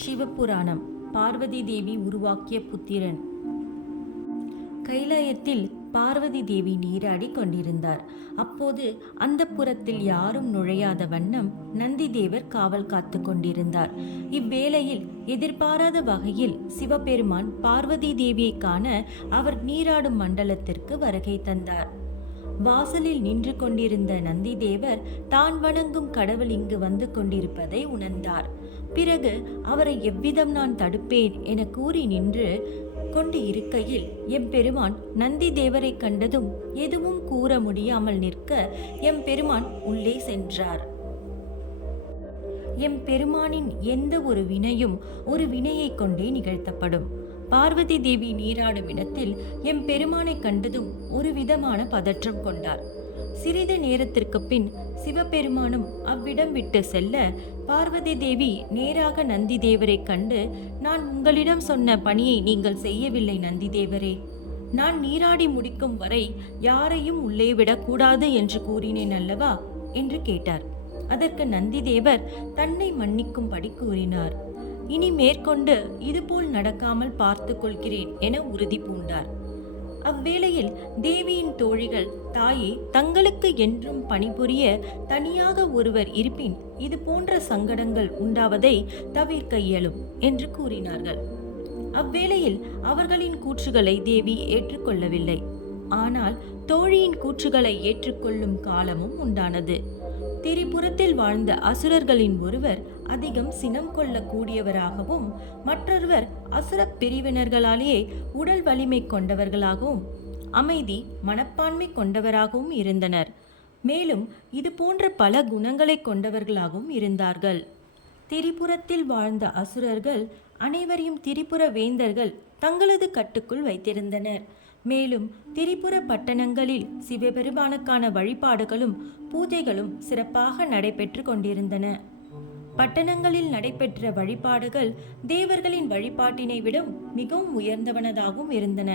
சிவபுராணம். பார்வதி தேவி உருவாக்கிய புத்திரன். கைலாயத்தில் பார்வதி தேவி நீராடி கொண்டிருந்தார். அப்போது அந்த புறத்தில் யாரும் நுழையாத வண்ணம் நந்திதேவர் காவல் காத்து கொண்டிருந்தார். இவ்வேளையில் எதிர்பாராத வகையில் சிவபெருமான் பார்வதி தேவியை காண அவர் நீராடும் மண்டலத்திற்கு வருகை தந்தார். வாசலில் நின்று கொண்டிருந்த நந்திதேவர் தான் வணங்கும் கடவுள் இங்கு வந்து கொண்டிருப்பதை உணர்ந்தார். பிறகு அவரை எவ்விதம் நான் தடுப்பேன் என கூறி நின்று கொண்டு இருக்கையில் எம்பெருமான் நந்திதேவரை கண்டதும் எதுவும் கூற முடியாமல் நிற்க எம்பெருமான் உள்ளே சென்றார். எம்பெருமானின் எந்த ஒரு வினையும் ஒரு வினையை கொண்டே நிகழ்த்தப்படும். பார்வதி தேவி நீராடும் இடத்தில் எம்பெருமானை கண்டதும் ஒரு விதமான பதற்றம் கொண்டார். சிறிது நேரத்திற்கு பின் சிவபெருமானும் அவ்விடம் விட்டு செல்ல பார்வதி தேவி நேராக நந்திதேவரை கண்டு, நான் உங்களிடம் சொன்ன பணியை நீங்கள் செய்யவில்லை நந்திதேவரே. நான் நீராடி முடிக்கும் வரை யாரையும் உள்ளே விடக்கூடாது என்று கூறினேன் அல்லவா என்று கேட்டார். அதற்கு நந்திதேவர் தன்னை மன்னிக்கும்படி கூறினார். இனி மேற்கொண்டு இதுபோல் நடக்காமல் பார்த்து கொள்கிறேன் என உறுதி பூண்டார். அவ்வேளையில் தேவியின் தோழிகள், தாயே, தங்களுக்கு என்றும் பணிபுரிய தனியாக ஒருவர் இருப்பின் இது போன்ற சங்கடங்கள் உண்டாவதை தவிர்க்க இயலும் என்று கூறினார்கள். அவ்வேளையில் அவர்களின் கூற்றுகளை தேவி ஏற்றுக்கொள்ளவில்லை. ஆனால் தோழியின் கூற்றுகளை ஏற்றுக்கொள்ளும் காலமும் உண்டானது. திரிபுரத்தில் வாழ்ந்த அசுரர்களின் ஒருவர் அதிகம் சினம் கொள்ளக்கூடியவராகவும் மற்றொருவர் அசுர பிரிவினர்களாலேயே உடல் வலிமை கொண்டவர்களாகவும் அமைதி மனப்பான்மை கொண்டவராகவும் இருந்தனர். மேலும் இது போன்ற பல குணங்களை கொண்டவர்களாகவும் இருந்தார்கள். திரிபுரத்தில் வாழ்ந்த அசுரர்கள் அனைவரையும் திரிபுர வேந்தர்கள் தங்களது கட்டுக்குள் வைத்திருந்தனர். மேலும் திரிபுர பட்டணங்களில் சிவபெருமானுக்கான வழிபாடுகளும் பூஜைகளும் சிறப்பாக நடைபெற்று கொண்டிருந்தன. பட்டணங்களில் நடைபெற்ற வழிபாடுகள் தேவர்களின் வழிபாட்டினை விட மிகவும் உயர்ந்தவனதாகவும் இருந்தன.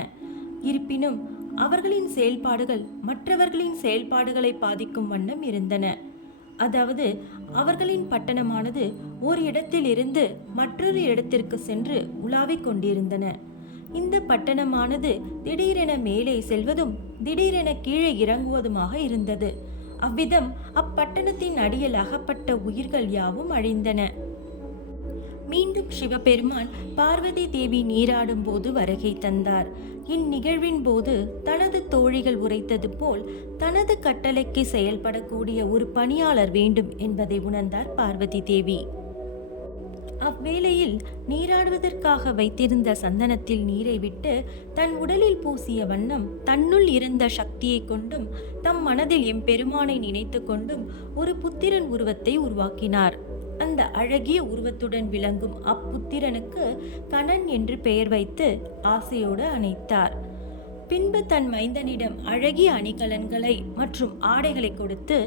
இருப்பினும் அவர்களின் செயல்பாடுகள் மற்றவர்களின் செயல்பாடுகளை பாதிக்கும் வண்ணம் இருந்தன. அதாவது அவர்களின் பட்டணமானது ஒரு இடத்திலிருந்து மற்றொரு இடத்திற்கு சென்று உலாவிக் கொண்டிருந்தன. இந்த பட்டணமானது திடீரென மேலே செல்வதும் திடீரென கீழே இறங்குவதுமாக இருந்தது. அவ்விதம் அப்பட்டணத்தின் அடியில் அகப்பட்ட உயிர்கள் யாவும் அழிந்தன. மீண்டும் சிவபெருமான் பார்வதி தேவி நீராடும் போது வருகை தந்தார். இந்நிகழ்வின் போது தனது தோழிகள் உரைத்தது போல் தனது கட்டளைக்கு செயல்படக்கூடிய ஒரு பணியாளர் வேண்டும் என்பதை உணர்ந்தார் பார்வதி தேவி. அவ்வேளையில் நீராடுவதற்காக வைத்திருந்த சந்தனத்தில் நீரை விட்டு தன் உடலில் பூசிய வண்ணம் தன்னுள் இருந்த சக்தியை கொண்டும் தம் மனதில் எம்பெருமானை நினைத்து கொண்டும் ஒரு புத்திரன் உருவத்தை உருவாக்கினார். அந்த அழகிய உருவத்துடன் விளங்கும் அப்புத்திரனுக்கு கணன் என்று பெயர் வைத்து ஆசையோடு அணைத்தார். பின்பு தன் மைந்தனிடம் அழகிய அணிகலன்களை மற்றும் ஆடைகளை கொடுத்து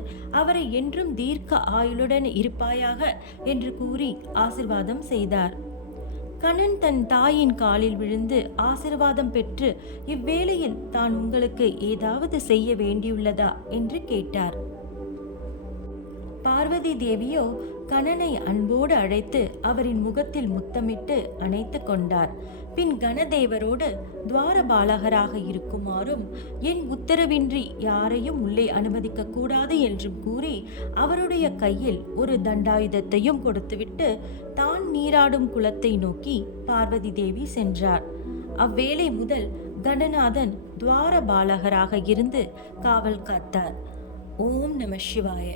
அவரை என்றும் தீர்க்க ஆயுளுடன் இருப்பாயாக என்று கூறி ஆசிர்வாதம் செய்தார். கண்ணன் தன் தாயின் காலில் விழுந்து ஆசிர்வாதம் பெற்று, இவ்வேளையில் தான் உங்களுக்கு ஏதாவது செய்ய வேண்டியுள்ளதா என்று கேட்டார். பார்வதி தேவியோ கணனை அன்போடு அழைத்து அவரின் முகத்தில் முத்தமிட்டு அணைத்து கொண்டார். பின் கணதேவரோடு துவாரபாலகராக இருக்குமாறும் என் உத்தரவின்றி யாரையும் உள்ளே அனுமதிக்க கூடாது என்றும் கூறி அவருடைய கையில் ஒரு தண்டாயுதத்தையும் கொடுத்துவிட்டு தான் நீராடும் குளத்தை நோக்கி பார்வதி தேவி சென்றார். அவ்வேளை முதல் கணநாதன் துவாரபாலகராக இருந்து காவல் காத்தார். ஓம் நம சிவாய.